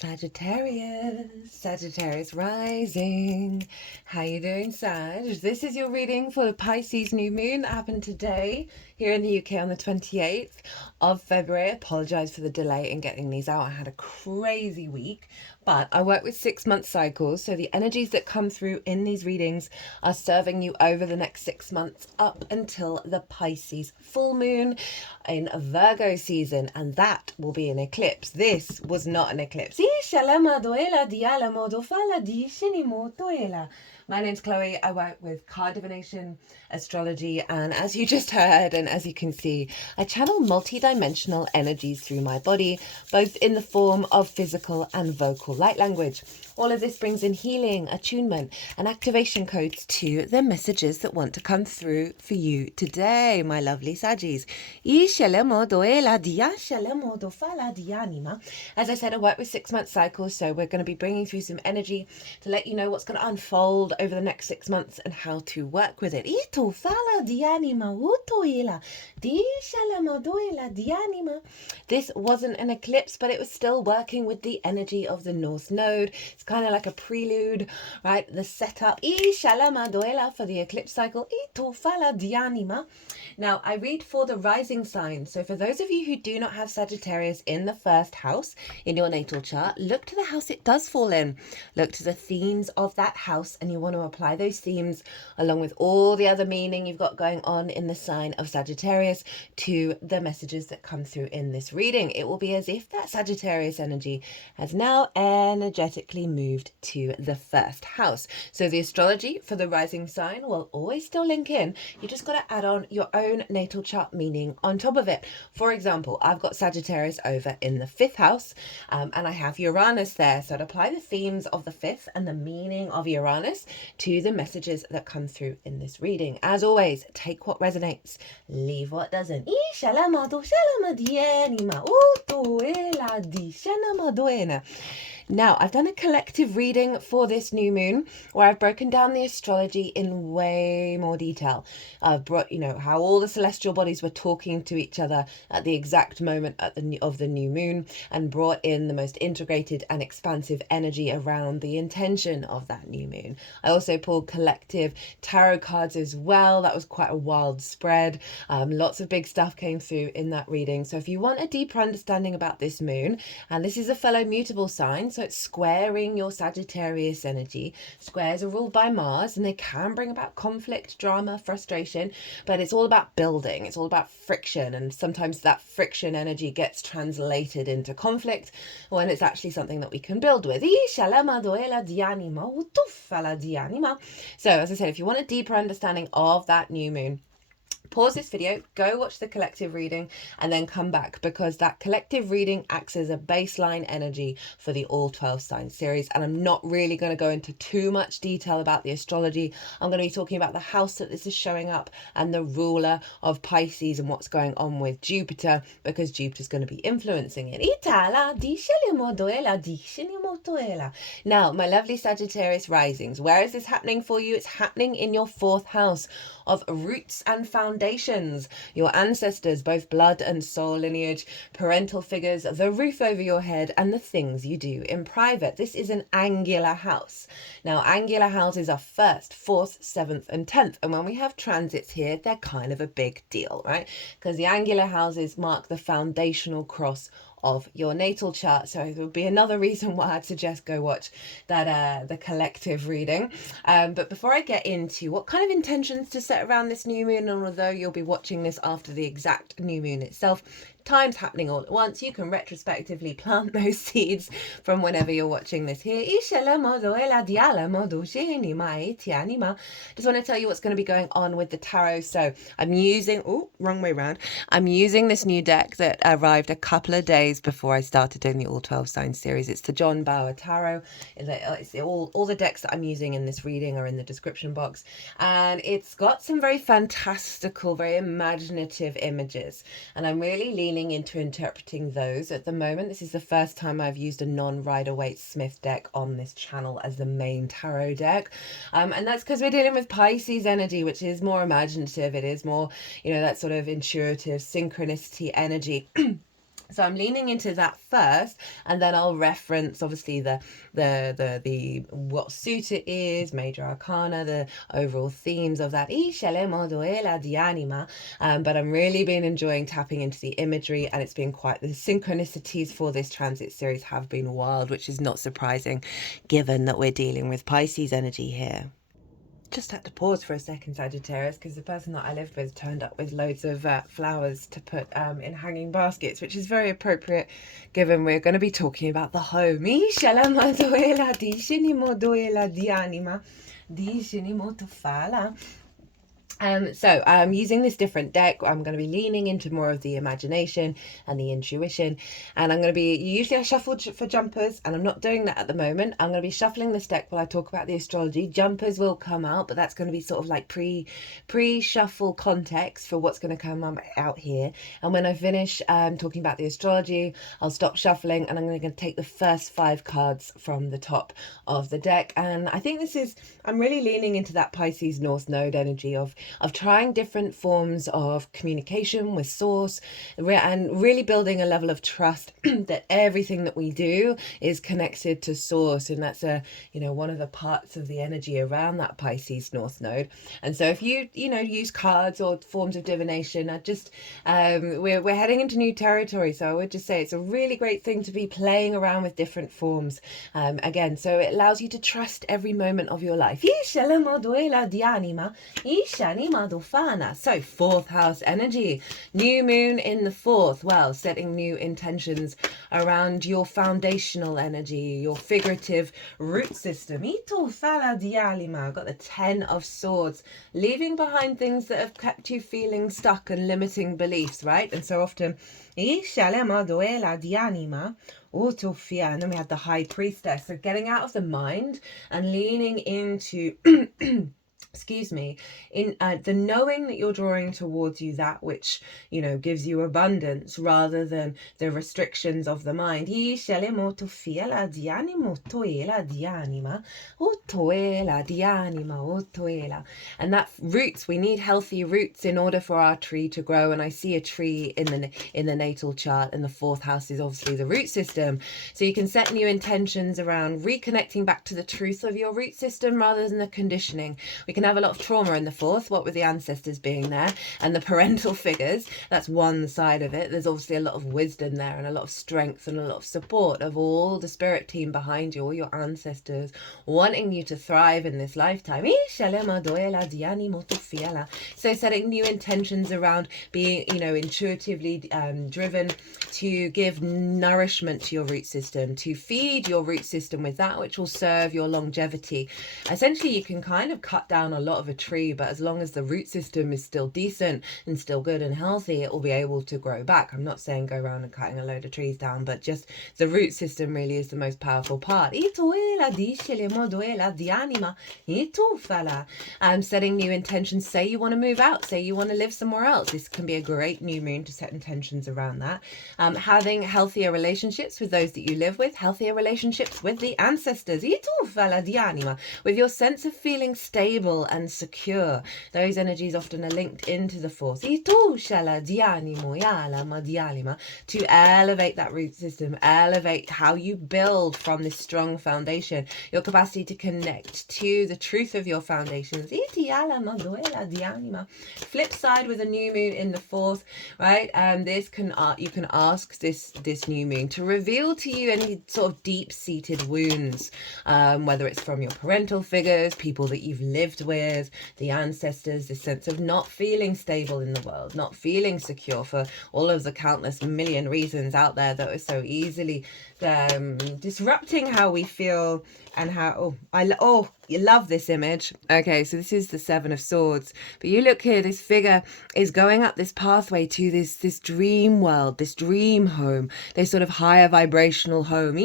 Sagittarius rising. How you doing, Sag? This is your reading for the Pisces new moon that happened today here in the UK on the 28th of February. I apologize for the delay in getting these out. I had a crazy week, but I work with 6-month cycles, so the energies that come through in these readings are serving you over the next 6 months up until the Pisces full moon in Virgo season, and that will be an eclipse. This was not an eclipse. My name's Chloe. I work with card divination, astrology, and as you just heard and as you can see, I channel multi-dimensional energies through my body, both in the form of physical and vocal light language. All of this brings in healing, attunement, and activation codes to the messages that want to come through for you today, my lovely Saggies. As I said, I work with 6-month cycles, so we're going to be bringing through some energy to let you know what's going to unfold over the next 6 months and how to work with it. This wasn't an eclipse, but it was still working with the energy of the North Node. It's kind of like a prelude, right? The setup for the eclipse cycle. Now, I read for the rising sign. So for those of you who do not have Sagittarius in the first house in your natal chart, look to the house it does fall in. Look to the themes of that house, and you want to apply those themes along with all the other meaning you've got going on in the sign of Sagittarius to the messages that come through in this reading. It will be as if that Sagittarius energy has now energetically moved to the first house. So the astrology for the rising sign will always still link in. You just got to add on your own natal chart meaning on top of it. For example, I've got Sagittarius over in the 5th house, and I have Uranus there. So I'd apply the themes of the 5th and the meaning of Uranus to the messages that come through in this reading. As always, take what resonates, leave what doesn't. Now, I've done a collective reading for this new moon where I've broken down the astrology in way more detail. I've brought, how all the celestial bodies were talking to each other at the exact moment of the new moon, and brought in the most integrated and expansive energy around the intention of that new moon. I also pulled collective tarot cards as well. That was quite a wild spread. Lots of big stuff came through in that reading. So if you want a deeper understanding about this moon, and this is a fellow mutable sign, so it's squaring your Sagittarius energy. Squares are ruled by Mars, and they can bring about conflict, drama, frustration, but it's all about building. It's all about friction, and sometimes that friction energy gets translated into conflict when it's actually something that we can build with. So as I said, if you want a deeper understanding of that new moon, pause this video, go watch the collective reading, and then come back, because that collective reading acts as a baseline energy for the All 12 Signs series. And I'm not really going to go into too much detail about the astrology. I'm going to be talking about the house that this is showing up and the ruler of Pisces and what's going on with Jupiter, because Jupiter's going to be influencing it. Now, my lovely Sagittarius risings, where is this happening for you? It's happening in your 4th house of roots and foundations, your ancestors, both blood and soul lineage, parental figures, the roof over your head, and the things you do in private. This is an angular house. Now, angular houses are 1st, 4th, 7th, and 10th. And when we have transits here, they're kind of a big deal, right? Because the angular houses mark the foundational cross of your natal chart. So it would be another reason why I'd suggest go watch that the collective reading. But before I get into what kind of intentions to set around this new moon, and although you'll be watching this after the exact new moon itself, time's happening all at once, you can retrospectively plant those seeds from whenever you're watching this here. Just want to tell you what's going to be going on with the tarot. So I'm using, wrong way around. I'm using this new deck that arrived a couple of days before I started doing the All 12 Signs series. It's the John Bauer Tarot. It's all the decks that I'm using in this reading are in the description box. And it's got some very fantastical, very imaginative images. And I'm really leaning into interpreting those at the moment. This is the first time I've used a non-Rider-Waite-Smith deck on this channel as the main tarot deck. And that's because we're dealing with Pisces energy, which is more imaginative. It is more, that sort of intuitive synchronicity energy. So I'm leaning into that first, and then I'll reference obviously the what suit it is, major arcana, the overall themes of that. But I'm really been enjoying tapping into the imagery, and it's been quite, the synchronicities for this transit series have been wild, which is not surprising given that we're dealing with Pisces energy here. Just had to pause for a second, Sagittarius, because the person that I lived with turned up with loads of flowers to put in hanging baskets, which is very appropriate given we're going to be talking about the home. So I'm using this different deck. I'm going to be leaning into more of the imagination and the intuition, and I'm going to be, usually I shuffle for jumpers, and I'm not doing that at the moment. I'm going to be shuffling this deck while I talk about the astrology. Jumpers will come out, but that's going to be sort of like pre-shuffle context for what's going to come out here. And when I finish talking about the astrology, I'll stop shuffling, and I'm going to take the first 5 cards from the top of the deck. And I think I'm really leaning into that Pisces North Node energy of trying different forms of communication with source, and really building a level of trust that everything that we do is connected to source. And that's one of the parts of the energy around that Pisces North Node. And so if you use cards or forms of divination, we're heading into new territory, so I would just say it's a really great thing to be playing around with different forms again, so it allows you to trust every moment of your life. So 4th house energy, new moon in the 4th. Well, setting new intentions around your foundational energy, your figurative root system. I've got the 10 of Swords, leaving behind things that have kept you feeling stuck and limiting beliefs, right? And so often, and then we had the High Priestess, so getting out of the mind and leaning into excuse me, in the knowing that you're drawing towards you that which, gives you abundance, rather than the restrictions of the mind. And that roots, we need healthy roots in order for our tree to grow. And I see a tree in the natal chart, and the 4th house is obviously the root system. So you can set new intentions around reconnecting back to the truth of your root system rather than the conditioning. We can have a lot of trauma in the 4th, what with the ancestors being there and the parental figures. That's one side of it. There's obviously a lot of wisdom there, and a lot of strength, and a lot of support of all the spirit team behind you, all your ancestors wanting you to thrive in this lifetime. So setting new intentions around being, intuitively driven to give nourishment to your root system, to feed your root system with that which will serve your longevity. Essentially, you can kind of cut down a lot of a tree, but as long as the root system is still decent and still good and healthy, it will be able to grow back. I'm not saying go around and cutting a load of trees down, but just the root system really is the most powerful part. Setting new intentions. Say you want to move out, say you want to live somewhere else. This can be a great new moon to set intentions around that. Having healthier relationships with those that you live with, healthier relationships with the ancestors, with your sense of feeling stable and secure. Those energies often are linked into the 4th. To elevate that root system, elevate how you build from this strong foundation, your capacity to connect to the truth of your foundations. Flip side with a new moon in the 4th, right? You can ask this new moon to reveal to you any sort of deep-seated wounds, whether it's from your parental figures, people that you've lived with, the ancestors, this sense of not feeling stable in the world, not feeling secure for all of the countless million reasons out there that are so easily disrupting how we feel and how you love this image. Okay, so this is the 7 of Swords, but you look here, this figure is going up this pathway to this dream world, this dream home, this sort of higher vibrational home.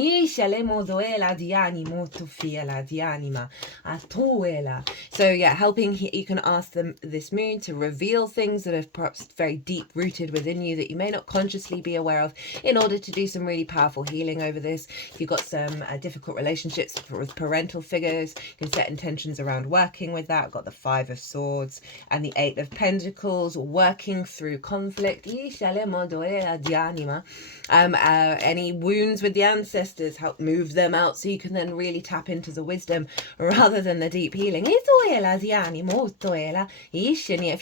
So yeah, helping, you can ask them, this moon, to reveal things that are perhaps very deep rooted within you that you may not consciously be aware of, in order to do some really powerful healing over this. If you've got some difficult relationships with parental figures, you can set intentions around working with that. I've got the 5 of Swords and the 8 of Pentacles, working through conflict. Any wounds with the ancestors, help move them out so you can then really tap into the wisdom rather than the deep healing. If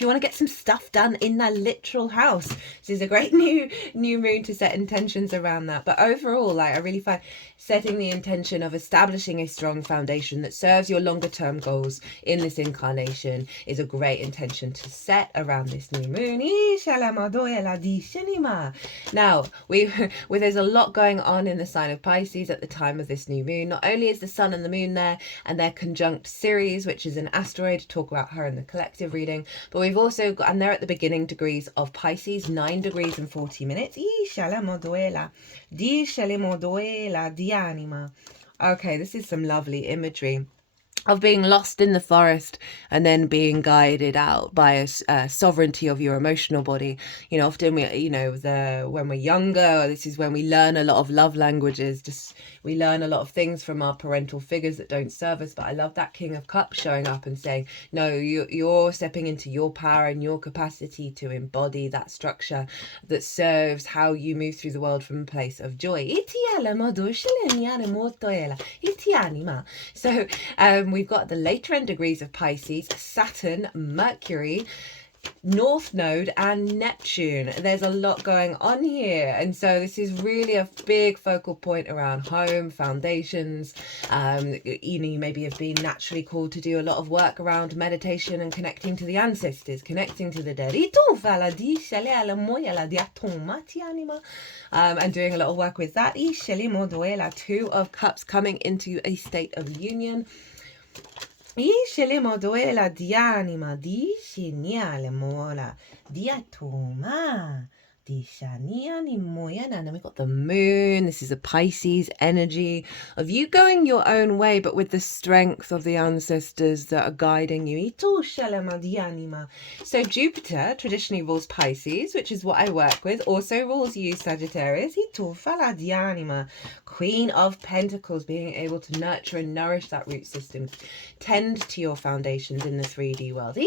you want to get some stuff done in the literal house, this is a great new moon to set intentions around that. But overall, like, I really find setting the intention of establishing a strong foundation that serves your longer term goals in this incarnation is a great intention to set around this new moon. Now, there's a lot going on in the sign of Pisces at the time of this new moon. Not only is the sun and the moon there, and they're conjunct Ceres, which is an asteroid, to talk about her in the collective reading, but we've also got, and they're at the beginning degrees of Pisces, 9 degrees and 40 minutes. Okay, this is some lovely imagery of being lost in the forest and then being guided out by a sovereignty of your emotional body. You know, often when we're younger, this is when we learn a lot of love languages. We learn a lot of things from our parental figures that don't serve us. But I love that King of Cups showing up and saying, no, you're stepping into your power and your capacity to embody that structure that serves how you move through the world from a place of joy. So we've got the later end degrees of Pisces, Saturn, Mercury, North Node and Neptune. There's a lot going on here, and so this is really a big focal point around home, foundations. You maybe have been naturally called to do a lot of work around meditation and connecting to the ancestors, connecting to the dead, and doing a lot of work with that. 2 of Cups coming into a state of union. And then we got the moon. This is a Pisces energy of you going your own way, but with the strength of the ancestors that are guiding you. So Jupiter traditionally rules Pisces, which is what I work with. Also rules you, Sagittarius. Queen of Pentacles, being able to nurture and nourish that root system. Tend to your foundations in the 3D world.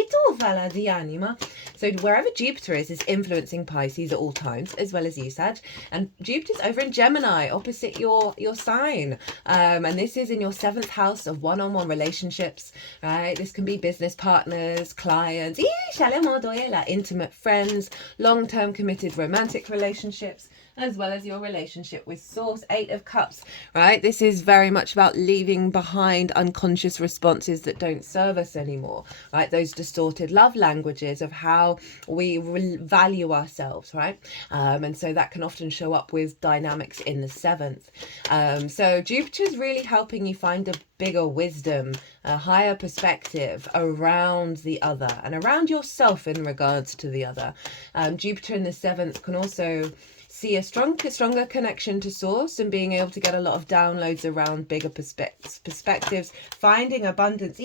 So wherever Jupiter is influencing Pisces at all times, as well as you, Sag. And Jupiter's over in Gemini, opposite your sign. And this is in your 7th house of one-on-one relationships, right? This can be business partners, clients, intimate friends, long-term committed romantic relationships, as well as your relationship with Source. 8 of Cups, right? This is very much about leaving behind unconscious responses that don't serve us anymore, right? Those distorted love languages of how we value ourselves, right? And so that can often show up with dynamics in the 7th. So Jupiter's really helping you find a bigger wisdom, a higher perspective around the other and around yourself in regards to the other. Jupiter in the 7th can also see a stronger connection to source and being able to get a lot of downloads around bigger perspectives, finding abundance.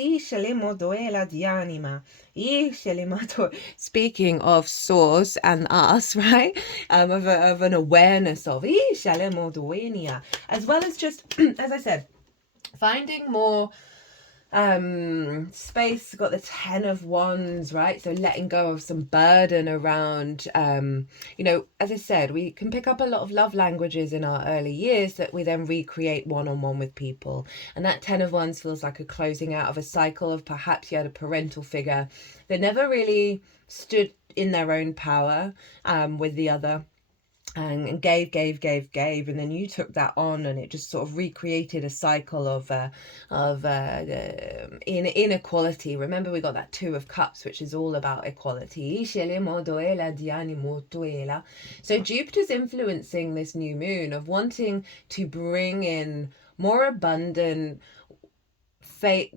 Speaking of source and us, right? Of an awareness of, as well as just, as I said, finding more space. Got the 10 of Wands, right? So letting go of some burden around, as I said, we can pick up a lot of love languages in our early years that we then recreate one-on-one with people. And that 10 of Wands feels like a closing out of a cycle of perhaps you had a parental figure that never really stood in their own power with the other. And gave, and then you took that on, and it just sort of recreated a cycle of inequality. Remember, we got that 2 of Cups, which is all about equality. So Jupiter's influencing this new moon of wanting to bring in more abundant faith,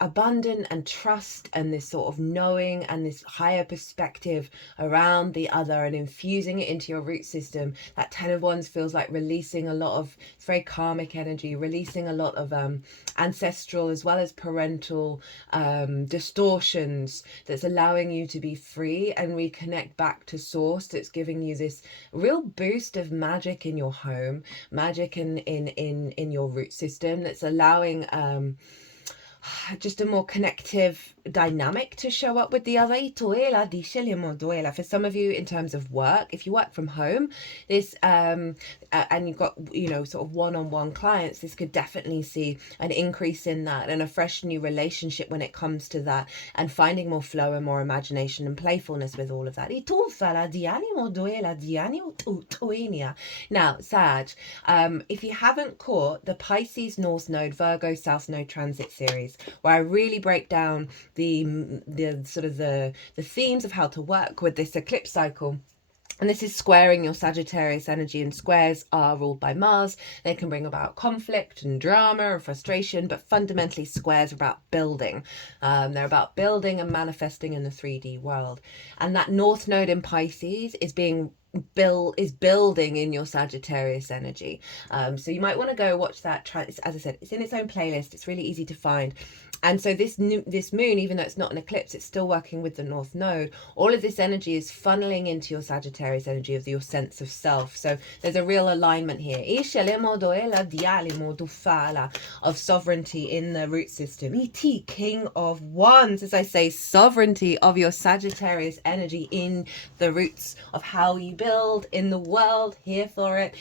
abundant and trust and this sort of knowing and this higher perspective around the other and infusing it into your root system. That 10 of Wands feels like releasing a lot of, it's very karmic energy, releasing a lot of ancestral as well as parental distortions, that's allowing you to be free and reconnect back to source. That's giving you this real boost of magic in your home, magic in your root system, that's allowing just a more connective dynamic to show up with the other. For some of you, in terms of work, if you work from home, this and you've got, you know, sort of one-on-one clients, this could definitely see an increase in that and a fresh new relationship when it comes to that, and finding more flow and more imagination and playfulness with all of that. Now, Sag, if you haven't caught the Pisces North Node, Virgo South Node transit series, where I really break down the sort of the themes of how to work with this eclipse cycle. And this is squaring your Sagittarius energy, and squares are ruled by Mars. They can bring about conflict and drama and frustration, but fundamentally squares are about building. They're about building and manifesting in the 3D world. And that North Node in Pisces is building in your Sagittarius energy. So you might want to go watch that. As I said, it's in its own playlist. It's really easy to find. And so this moon, even though it's not an eclipse, it's still working with the North Node. All of this energy is funneling into your Sagittarius energy of your sense of self. So there's a real alignment here of sovereignty in the root system. King of Wands, as I say, sovereignty of your Sagittarius energy in the roots of how you build in the world. Here for it.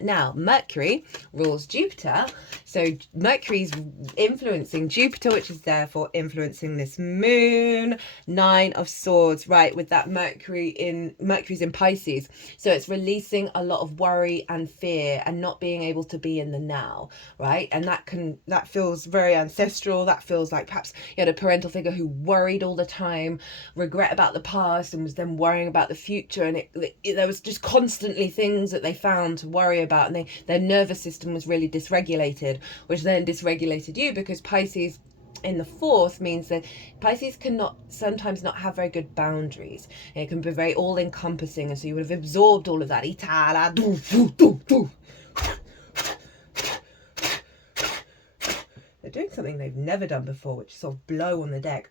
Now, Mercury rules Jupiter. So Mercury's influencing Jupiter, which is therefore influencing this moon. 9 of Swords, right, with that Mercury's in Pisces. So it's releasing a lot of worry and fear and not being able to be in the now, right? And that feels very ancestral. That feels like perhaps you had a parental figure who worried all the time, regret about the past, and was then worrying about the future, and there was just constantly things that they found to worry about, and their nervous system was really dysregulated, which then dysregulated you, because Pisces in the 4th means that Pisces cannot sometimes not have very good boundaries. It can be very all-encompassing, and so you would have absorbed all of that. They're doing something they've never done before, which is sort of blow on the deck.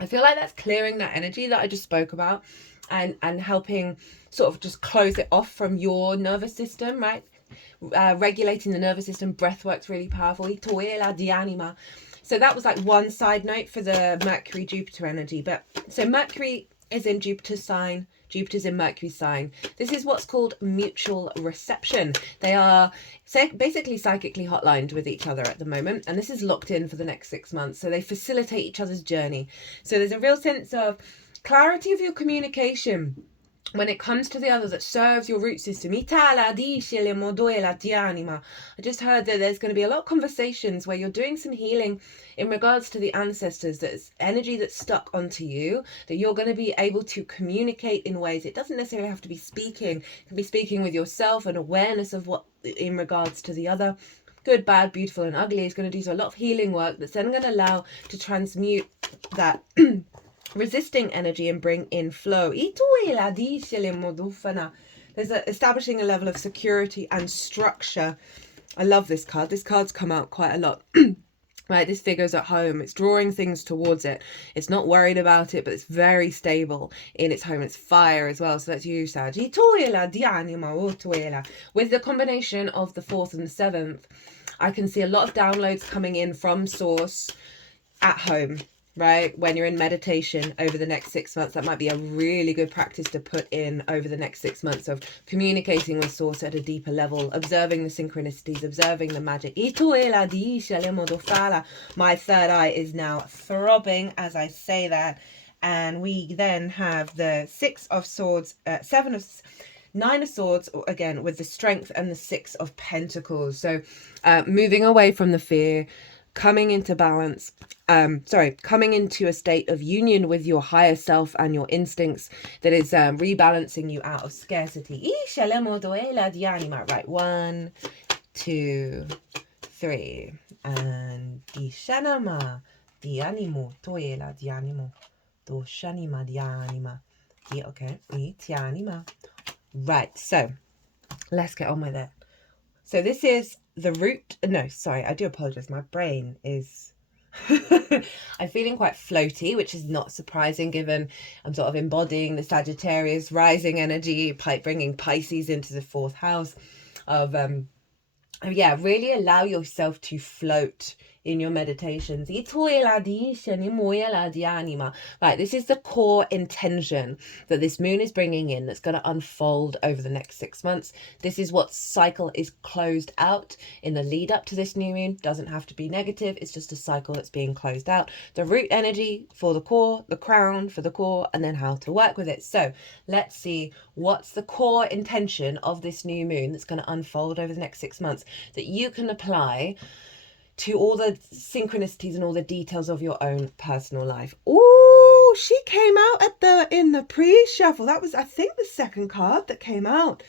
I feel like that's clearing that energy that I just spoke about, and helping sort of just close it off from your nervous system, right? Regulating the nervous system. Breath work's really powerful. So that was like one side note for the Mercury Jupiter energy. But so Mercury is in Jupiter's sign, Jupiter's in Mercury's sign. This is what's called mutual reception. They are basically psychically hotlined with each other at the moment, and this is locked in for the next 6 months. So they facilitate each other's journey. So there's a real sense of clarity of your communication when it comes to the other that serves your root system. I just heard that there's going to be a lot of conversations where you're doing some healing in regards to the ancestors. That's energy that's stuck onto you, that you're going to be able to communicate in ways. It doesn't necessarily have to be speaking. It can be speaking with yourself and awareness of what in regards to the other. Good, bad, beautiful and ugly is going to do so a lot of healing work that's then going to allow to transmute that resisting energy and bring in flow. There's establishing a level of security and structure. I love this card. This card's come out quite a lot. Right, this figure's at home. It's drawing things towards it. It's not worried about it, but it's very stable in its home. It's fire as well. So that's you, Sag. With the combination of the 4th and the 7th, I can see a lot of downloads coming in from source at home. Right, when you're in meditation over the next 6 months, that might be a really good practice to put in over the next 6 months, of communicating with source at a deeper level, observing the synchronicities, observing the magic. My third eye is now throbbing as I say that. And we then have the 6 of Swords, 9 of Swords, again with the strength, and the 6 of Pentacles. So moving away from the fear, coming into balance, coming into a state of union with your higher self and your instincts that is rebalancing you out of scarcity. Right, 1, 2, 3. And Dishanama, Dianimo, Toela, Dianimo, Doshanima, Dianima. Okay, Tianima. Right, so let's get on with it. So this is the root. No, sorry, I do apologize. My brain is I'm feeling quite floaty, which is not surprising given I'm sort of embodying the Sagittarius rising energy, bringing Pisces into the 4th house of yeah, really allow yourself to float in your meditations. Right, this is the core intention that this moon is bringing in that's going to unfold over the next 6 months. This is what cycle is closed out in the lead up to this new moon. Doesn't have to be negative. It's just a cycle that's being closed out. The root energy for the core, the crown for the core, and then how to work with it. So let's see what's the core intention of this new moon that's going to unfold over the next 6 months that you can apply to all the synchronicities and all the details of your own personal life. Oh, she came out in the pre-shuffle. That was, I think, the second card that came out.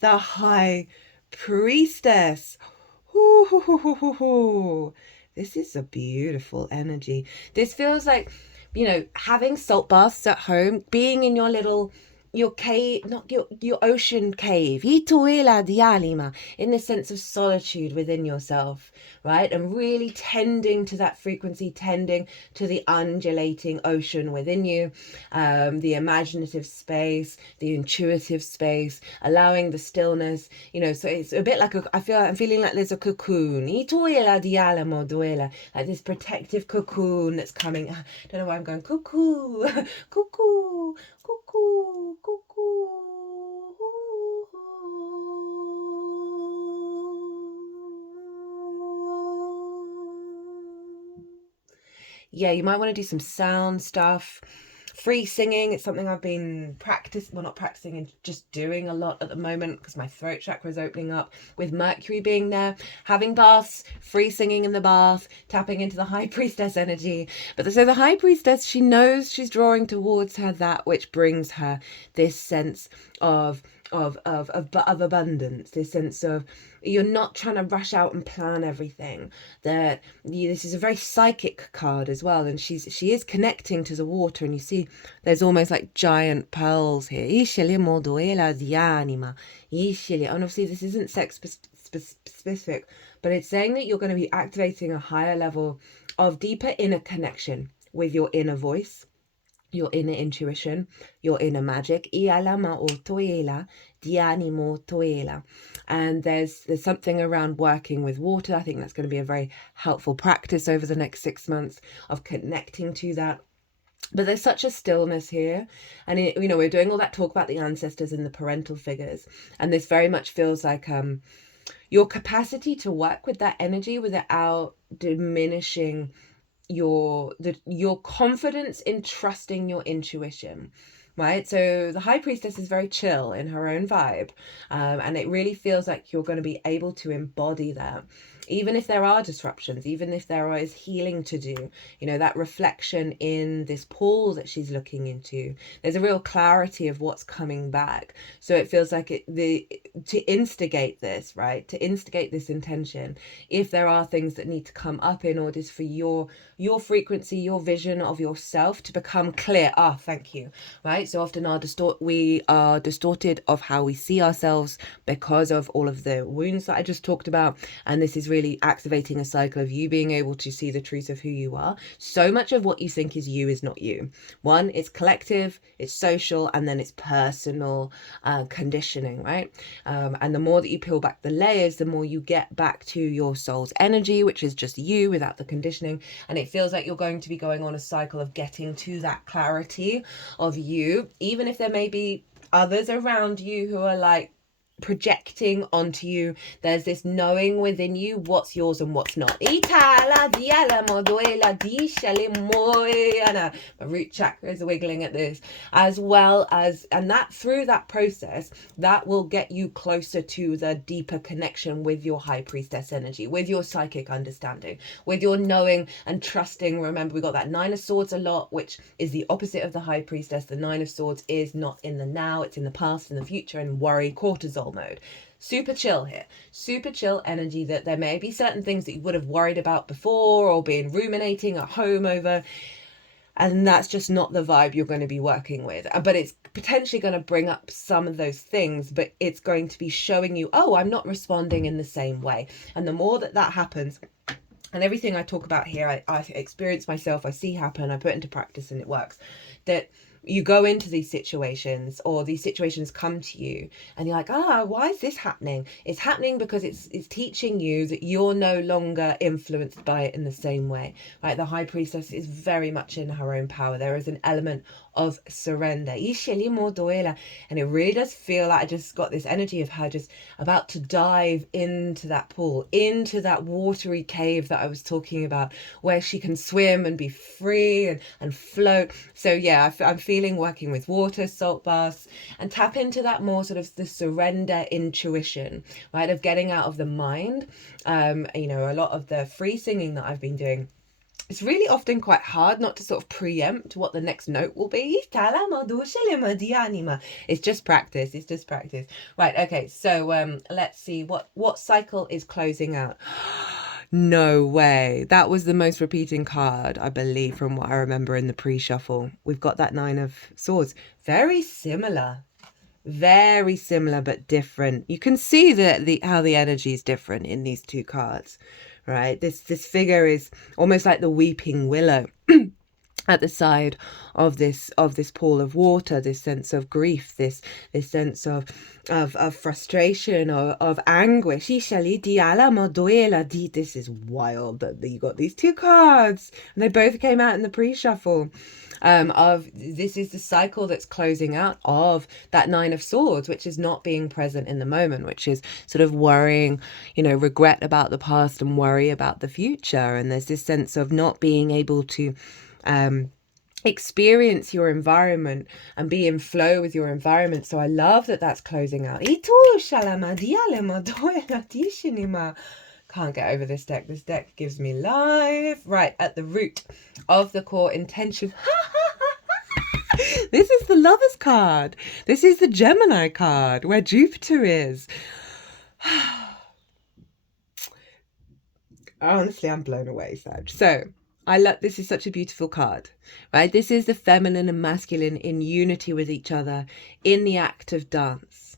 The High Priestess. Ooh, this is a beautiful energy. This feels like, having salt baths at home, being in your cave, not your ocean cave, in the sense of solitude within yourself, right? And really tending to that frequency, tending to the undulating ocean within you, the imaginative space, the intuitive space, allowing the stillness, so it's a bit like I'm feeling like there's a cocoon, like this protective cocoon that's coming. I don't know why I'm going cuckoo, cuckoo, cuckoo, cuckoo. Yeah, you might want to do some sound stuff. Free singing, it's something I've been not practicing and just doing a lot at the moment because my throat chakra is opening up with Mercury being there. Having baths, free singing in the bath, tapping into the High Priestess energy. But so the High Priestess, she knows she's drawing towards her that which brings her this sense of abundance, this sense of you're not trying to rush out and plan everything. This is a very psychic card as well, and she is connecting to the water, and you see there's almost like giant pearls here. And obviously this isn't sex specific, but it's saying that you're going to be activating a higher level of deeper inner connection with your inner voice, your inner intuition, your inner magic. And there's something around working with water. I think that's going to be a very helpful practice over the next 6 months of connecting to that. But there's such a stillness here, and we're doing all that talk about the ancestors and the parental figures, and this very much feels like your capacity to work with that energy without diminishing your confidence in trusting your intuition, right? So the High Priestess is very chill in her own vibe, and it really feels like you're going to be able to embody that, even if there are disruptions, even if there is healing to do. That reflection in this pool that she's looking into, there's a real clarity of what's coming back. So it feels like to instigate this, right? To instigate this intention, if there are things that need to come up in order for your frequency, your vision of yourself to become clear. Thank you. Right? So often we are distorted of how we see ourselves because of all of the wounds that I just talked about. And this is really activating a cycle of you being able to see the truth of who you are. So much of what you think is you is not you. One, it's collective, it's social, and then it's personal conditioning, right? And the more that you peel back the layers, the more you get back to your soul's energy, which is just you without the conditioning. And it feels like you're going to be going on a cycle of getting to that clarity of you, even if there may be others around you who are like, projecting onto you. There's this knowing within you what's yours and what's not. My root chakra is wiggling at this, as well as, and that through that process, that will get you closer to the deeper connection with your high priestess energy, with your psychic understanding, with your knowing and trusting. Remember, we got that Nine of Swords a lot, which is the opposite of the high priestess. The Nine of Swords is not in the now, it's in the past and the future, and worry, cortisol mode. Super chill here, super chill energy, that there may be certain things that you would have worried about before or been ruminating at home over, and that's just not the vibe you're going to be working with. But it's potentially going to bring up some of those things, but it's going to be showing you, oh, I'm not responding in the same way. And the more that that happens, and everything I talk about here, I experience myself, I see happen, I put into practice, and it works, that you go into these situations, or these situations come to you, and you're like, why is this happening? It's happening because it's teaching you that you're no longer influenced by it in the same way, right? The high priestess is very much in her own power. There is an element of surrender, and it really does feel like I just got this energy of her just about to dive into that pool, into that watery cave that I was talking about, where she can swim and be free and float. So yeah, I'm feeling working with water, salt baths, and tap into that more sort of the surrender intuition, right, of getting out of the mind. A lot of the free singing that I've been doing, it's really often quite hard not to sort of preempt what the next note will be. It's just practice. It's just practice. Right. Okay. So let's see what cycle is closing out. No way. That was the most repeating card, I believe, from what I remember in the pre-shuffle. We've got that Nine of Swords. Very similar, but different. You can see how the energy is different in these two cards. Right, this figure is almost like the weeping willow at the side of this pool of water. This sense of grief, this sense of frustration, of anguish. This is wild that you got these two cards, and they both came out in the pre-shuffle. This is the cycle that's closing out of that Nine of Swords, which is not being present in the moment, which is sort of worrying, regret about the past and worry about the future. And there's this sense of not being able to experience your environment and be in flow with your environment. So I love that that's closing out. Can't get over this deck. This deck gives me life. Right, at the root of the core intention. This is the Lovers card. This is the Gemini card, where Jupiter is. Honestly, I'm blown away, Sag. So, this is such a beautiful card, right? This is the feminine and masculine in unity with each other in the act of dance.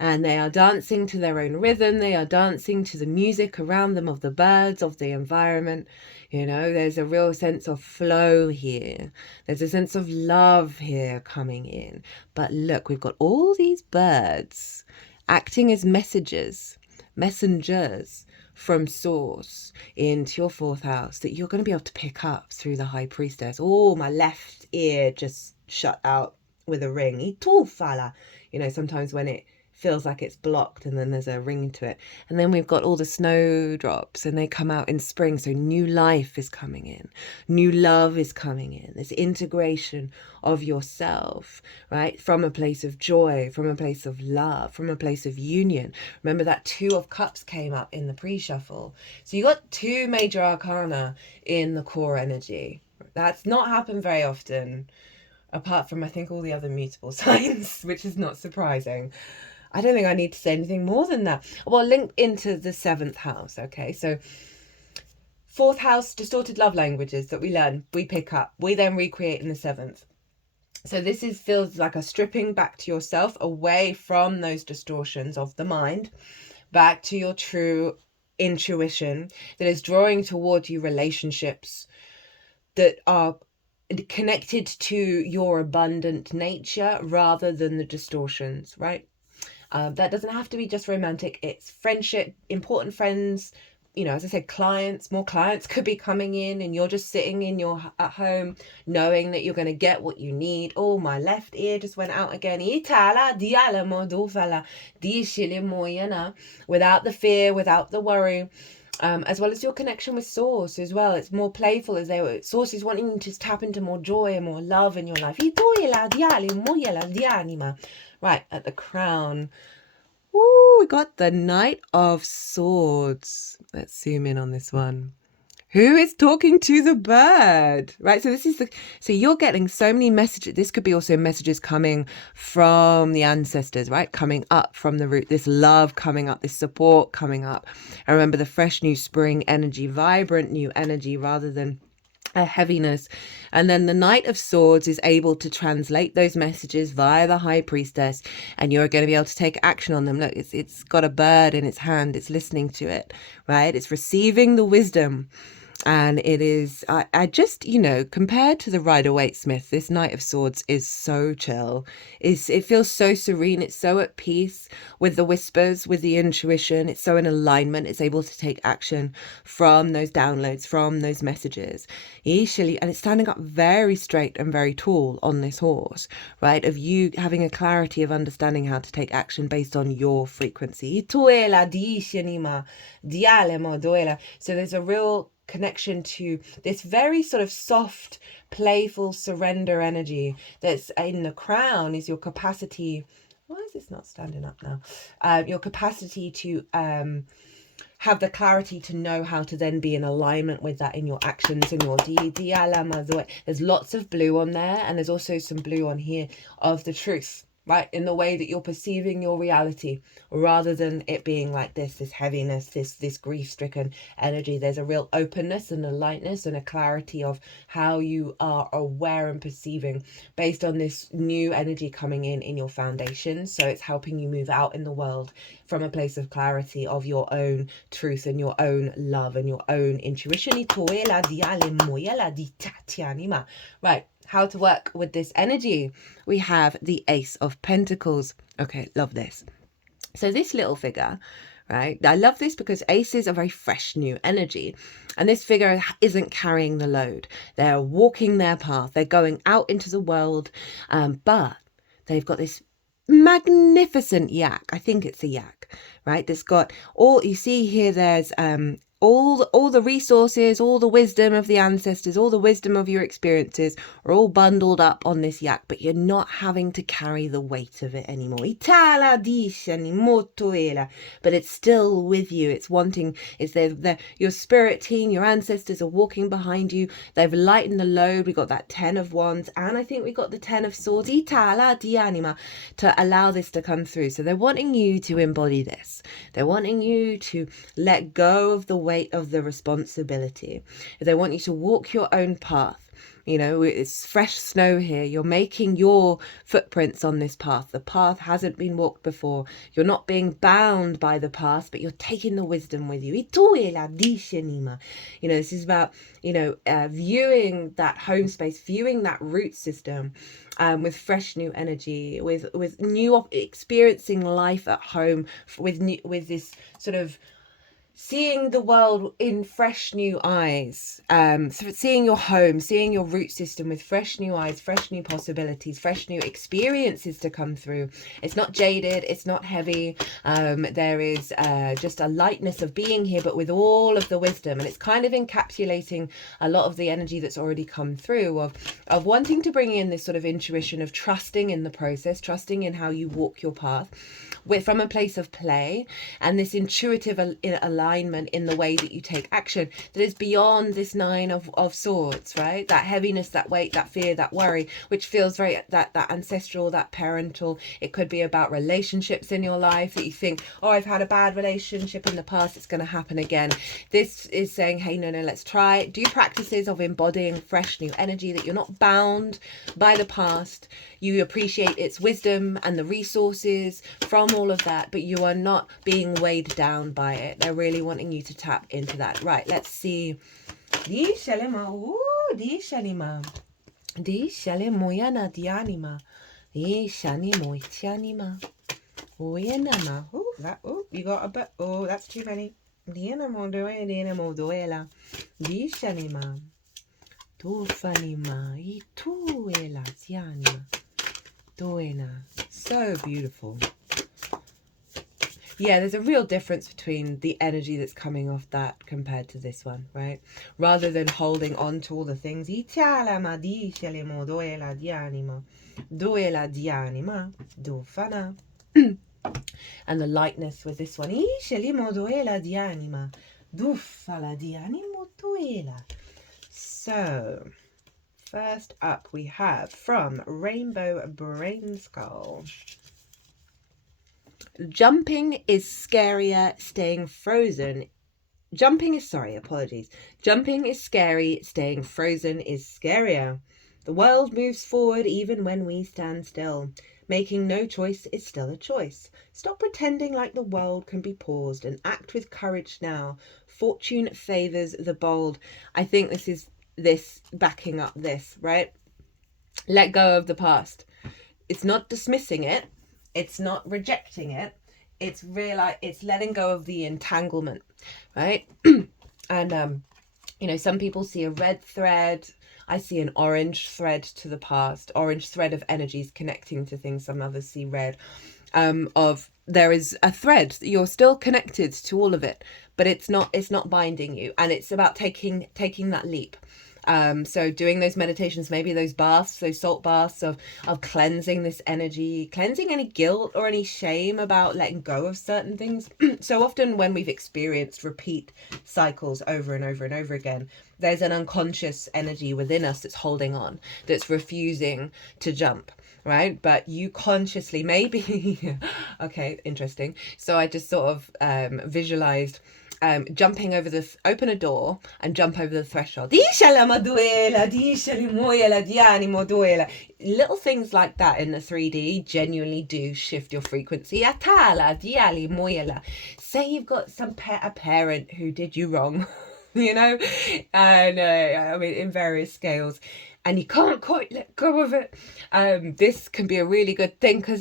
And they are dancing to their own rhythm. They are dancing to the music around them, of the birds, of the environment. There's a real sense of flow here. There's a sense of love here coming in. But look, we've got all these birds acting as messengers from source into your fourth house that you're going to be able to pick up through the high priestess. Oh, my left ear just shut out with a ring. Sometimes when it feels like it's blocked and then there's a ring to it. And then we've got all the snowdrops, and they come out in spring. So new life is coming in. New love is coming in. This integration of yourself, right? From a place of joy, from a place of love, from a place of union. Remember that Two of Cups came up in the pre-shuffle. So you got two major arcana in the core energy. That's not happened very often, apart from, I think, all the other mutable signs, which is not surprising. I don't think I need to say anything more than that. Well, link into the 7th house, okay? So 4th house, distorted love languages that we learn, we pick up, we then recreate in the 7th. So this feels like a stripping back to yourself, away from those distortions of the mind, back to your true intuition that is drawing toward you relationships that are connected to your abundant nature rather than the distortions, right? That doesn't have to be just romantic. It's friendship, important friends, you know, as I said, more clients could be coming in, and you're just sitting in at home knowing that you're going to get what you need. Oh, my left ear just went out again. Without the fear, without the worry. As well as your connection with Source as well. It's more playful, as Source is wanting you to tap into more joy and more love in your life. Right, at the crown. Ooh, we got the Knight of Swords. Let's zoom in on this one. Who is talking to the bird? Right, so this is so you're getting so many messages. This could be also messages coming from the ancestors, right? Coming up from the root, this love coming up, this support coming up. And remember the fresh new spring energy, vibrant new energy rather than a heaviness. And then the Knight of Swords is able to translate those messages via the High Priestess, and you're going to be able to take action on them. Look, it's got a bird in its hand. It's listening to it, right? It's receiving the wisdom. And it is, I just, you know, compared to the Rider-Waite-Smith, this Knight of Swords is so chill. It feels so serene. It's so at peace with the whispers, with the intuition. It's so in alignment. It's able to take action from those downloads, from those messages. And it's standing up very straight and very tall on this horse, right? Of you having a clarity of understanding how to take action based on your frequency. So there's a real connection to this very sort of soft, playful surrender energy that's in the crown. Is your capacity, why is this not standing up now? Your capacity to have the clarity to know how to then be in alignment with that in your actions and your there's lots of blue on there, and there's also some blue on here of the truth, right? In the way that you're perceiving your reality, rather than it being like this heaviness, this grief-stricken energy. There's a real openness and a lightness and a clarity of how you are aware and perceiving based on this new energy coming in your foundation. So it's helping you move out in the world from a place of clarity of your own truth and your own love and your own intuition. Right. How to work with this energy. We have the Ace of Pentacles. Okay, love this. So this little figure, right? I love this because aces are very fresh new energy. And this figure isn't carrying the load. They're walking their path. They're going out into the world. But they've got this magnificent yak. I think it's a yak, right? That's got all, you see here, there's all the resources, all the wisdom of the ancestors, all the wisdom of your experiences are all bundled up on this yak, but you're not having to carry the weight of it anymore. But it's still with you. It's wanting, it's there. Your spirit team, your ancestors are walking behind you. They've lightened the load. We got that 10 of Wands, and I think we got the 10 of Swords to allow this to come through. So they're wanting you to embody this. They're wanting you to let go of the weight of the responsibility. They want you to walk your own path. You know, it's fresh snow here. You're making your footprints on this path. The path hasn't been walked before. You're not being bound by the past, but you're taking the wisdom with you. You know, this is about, you know, viewing that home space, viewing that root system with fresh new energy, with new experiencing life at home, with this sort of seeing the world in fresh new eyes, seeing your home, seeing your root system with fresh new eyes, fresh new possibilities, fresh new experiences to come through. It's not jaded, it's not heavy. There is just a lightness of being here, but with all of the wisdom, and it's kind of encapsulating a lot of the energy that's already come through of wanting to bring in this sort of intuition of trusting in the process, trusting in how you walk your path from a place of play, and this intuitive alignment in the way that you take action that is beyond this 9 of Swords, right? That heaviness, that weight, that fear, that worry, which feels very that ancestral, that parental. It could be about relationships in your life that you think, oh, I've had a bad relationship in the past, it's going to happen again. This is saying, hey, no, let's try. Do practices of embodying fresh new energy, that you're not bound by the past. You appreciate its wisdom and the resources from all of that, but you are not being weighed down by it. They're really wanting you to tap into that. Right, let's see. Di shalema, di shalima. Di shalemoyana dianima. Di shanimoitianima. Oyenama. Oh, you got a bit. Oh, that's too many. Dinamo doela. Dishanima. Tufanima. Ituela. Tianima. Doena. So beautiful. Yeah, there's a real difference between the energy that's coming off that compared to this one, right? Rather than holding on to all the things. And the lightness with this one. So, first up we have from Rainbow Brainskull. Jumping is scarier, staying frozen. Jumping is scary, staying frozen is scarier. The world moves forward even when we stand still. Making no choice is still a choice. Stop pretending like the world can be paused and act with courage now. Fortune favors the bold. I think this is backing up this, right? Let go of the past. It's not dismissing it. It's not rejecting it. It's letting go of the entanglement, right? And some people see a red thread. I see an orange thread to the past, orange thread of energies connecting to things. Some others see red. There is a thread. You're still connected to all of it, but it's not binding you, and it's about taking that leap. So doing those meditations, maybe those baths, those salt baths of cleansing this energy, cleansing any guilt or any shame about letting go of certain things. So often when we've experienced repeat cycles over and over and over again, there's an unconscious energy within us that's holding on, that's refusing to jump, right? But you consciously, maybe, okay, interesting. So I just sort of visualized jumping over open a door and jump over the threshold. Little things like that in the 3D genuinely do shift your frequency. Say you've got a parent who did you wrong, and I mean, in various scales, and you can't quite let go of it. This can be a really good thing because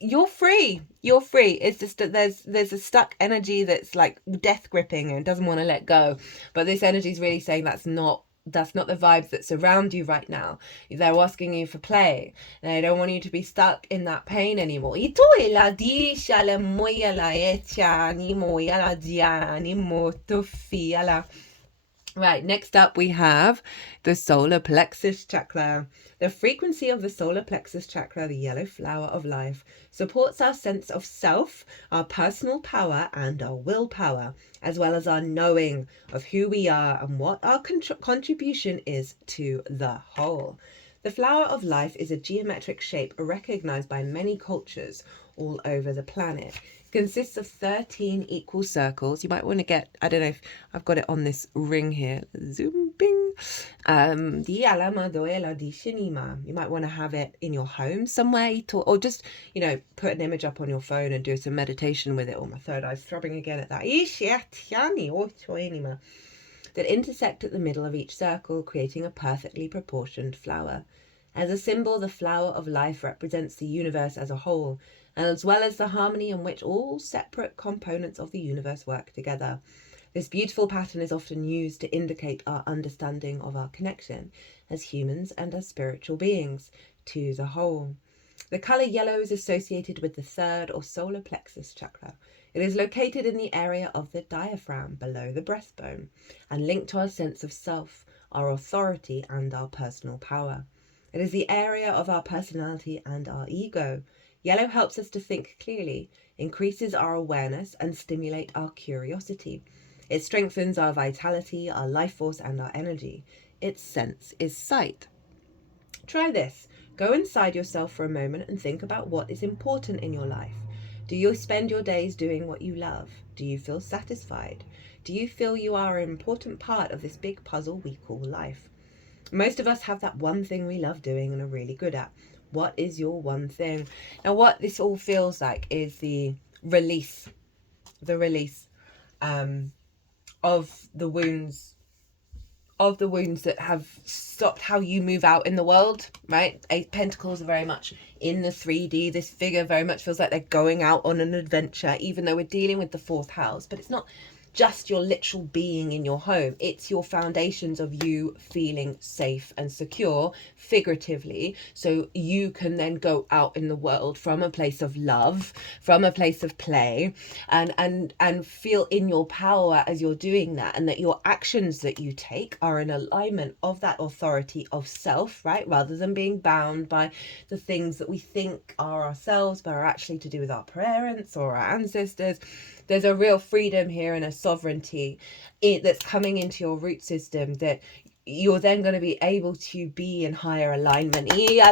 you're free. It's just that there's a stuck energy that's like death gripping and doesn't want to let go. But this energy is really saying that's not the vibes that surround you right now. They're asking you for play. They don't want you to be stuck in that pain anymore. Right, next up we have the solar plexus chakra. The frequency of the solar plexus chakra, the yellow flower of life, supports our sense of self, our personal power, and our willpower, as well as our knowing of who we are and what our contribution is to the whole. The flower of life is a geometric shape recognized by many cultures all over the planet. Consists of 13 equal circles. You might want to get, I don't know if I've got it on this ring here. Zoom, bing. You might want to have it in your home somewhere, or just, put an image up on your phone and do some meditation with it. Oh, my third eye's throbbing again at that. That intersect at the middle of each circle, creating a perfectly proportioned flower. As a symbol, the flower of life represents the universe as a whole, as well as the harmony in which all separate components of the universe work together. This beautiful pattern is often used to indicate our understanding of our connection as humans and as spiritual beings to the whole. The colour yellow is associated with the third or solar plexus chakra. It is located in the area of the diaphragm below the breastbone and linked to our sense of self, our authority, and our personal power. It is the area of our personality and our ego. Yellow helps us to think clearly, increases our awareness, and stimulate our curiosity. It strengthens our vitality, our life force, and our energy. Its sense is sight. Try this. Go inside yourself for a moment and think about what is important in your life. Do you spend your days doing what you love? Do you feel satisfied? Do you feel you are an important part of this big puzzle we call life? Most of us have that one thing we love doing and are really good at. What is your one thing? Now, what this all feels like is the release of the wounds that have stopped how you move out in the world, right? 8 Pentacles are very much in the 3D. This figure very much feels like they're going out on an adventure, even though we're dealing with the 4th house. But it's not just your literal being in your home. It's your foundations of you feeling safe and secure, figuratively, so you can then go out in the world from a place of love, from a place of play, and feel in your power as you're doing that, and that your actions that you take are in alignment of that authority of self, right? Rather than being bound by the things that we think are ourselves, but are actually to do with our parents or our ancestors. There's a real freedom here and a sovereignty that's coming into your root system, that you're then going to be able to be in higher alignment. I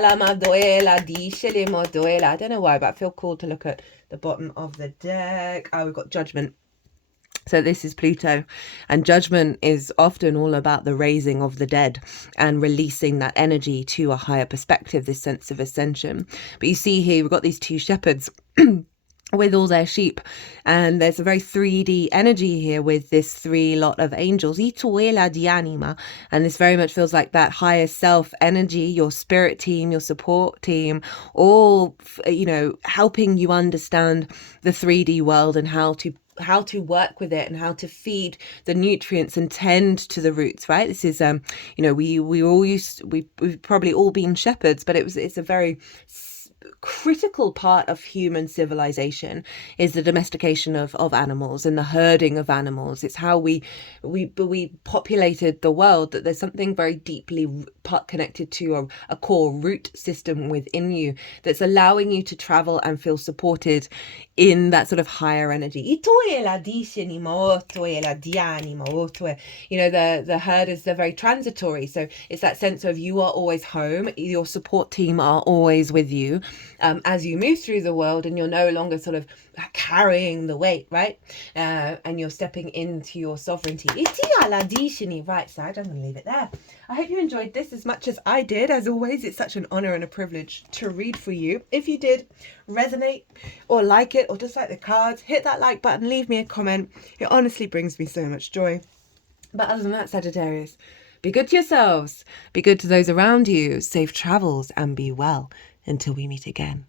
don't know why, but I feel called to look at the bottom of the deck. Oh, we've got Judgment. So this is Pluto, and Judgment is often all about the raising of the dead and releasing that energy to a higher perspective, this sense of ascension. But you see here, we've got these two shepherds with all their sheep, and there's a very 3D energy here with this 3 lot of angels, and this very much feels like that higher self energy, your spirit team, your support team, all, you know, helping you understand the 3D world and how to work with it and how to feed the nutrients and tend to the roots, right? This is you know, we've probably all been shepherds, but it's a very critical part of human civilization is the domestication of animals and the herding of animals. It's how we populated the world, that there's something very deeply connected to a core root system within you that's allowing you to travel and feel supported in that sort of higher energy. You know, the herders, they're very transitory, so it's that sense of you are always home, your support team are always with you as you move through the world, and you're no longer sort of carrying the weight, right? And you're stepping into your sovereignty. Right side, I'm going to leave it there. I hope you enjoyed this as much as I did. As always, it's such an honor and a privilege to read for you. If you did resonate or like it, or just like the cards, hit that like button, leave me a comment. It honestly brings me so much joy. But other than that, Sagittarius, be good to yourselves, be good to those around you, safe travels, and be well until we meet again.